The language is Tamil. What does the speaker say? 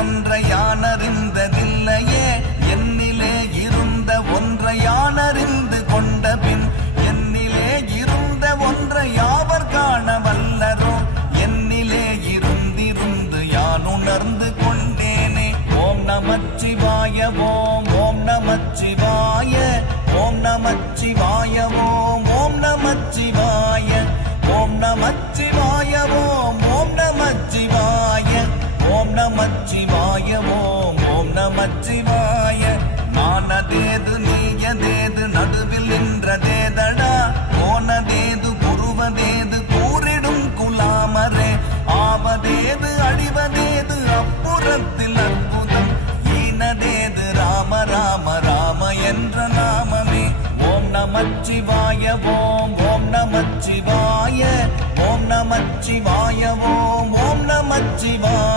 ஒன்றை யானறிந்ததில்லையே என்னிலே இருந்த ஒன்றை யானறிந்து கொண்ட பின் என்னிலே இருந்த ஒன்றை யாவர் காண வல்லரோ என்னிலே இருந்திருந்து யான் உணர்ந்து கொண்டேனே. ஓம் நமச்சிவாய ஓம் ஓம் நமச்சிவாய ஓம் நமச்சிவாய ஓம் ஓம் நமச்சிவாய ஓம் நமச்சிவாய ஓம் ஓம் நமச்சிவாய ஓம் நமச்சிவாய ஓம் ஓம் நமச்சிவாய. நானதேது நீயதேது நடுவில் நின்றதேதடா போனதேது புருவதேது கூறிடும் குலாமரே ஆவதேது அழிவதேது அப்புறத்தில் அற்புதம் ஈனதேது ராம ராம ராம என்ற நாமமே. ஓம் நமச்சிவாய ஓம் ஓம் நமச்சிவாய ஓம் நமச்சிவாய ஓம் ஓம் நமச்சிவாய.